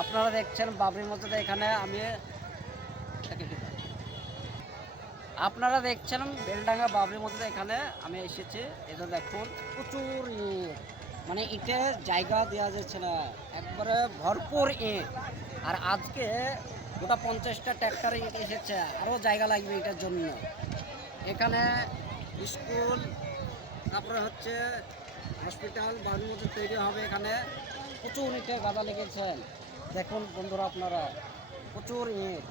আপনারা দেখছেন বাবরি মসজিদ, এখানে আমি আপনারা দেখছেন বেলডাঙ্গা বাবরি মসজিদ, এখানে আমি এসেছি। এটা দেখুন, প্রচুর ইট। মানে ইটের জায়গা দেওয়া যাচ্ছে না, একবারে ভরপুর ইট। আর আজকে গোটা পঞ্চাশটা ট্র্যাক্টর ইট এসেছে, আরও জায়গা লাগবে এটার জন্য। এখানে স্কুল, তারপরে হচ্ছে হসপিটাল, বাবরি মধ্যে তৈরি হবে এখানে। প্রচুর ইটের গাদা লেগেছেন দেখুন বন্ধুরা আপনারা প্রচুর ইট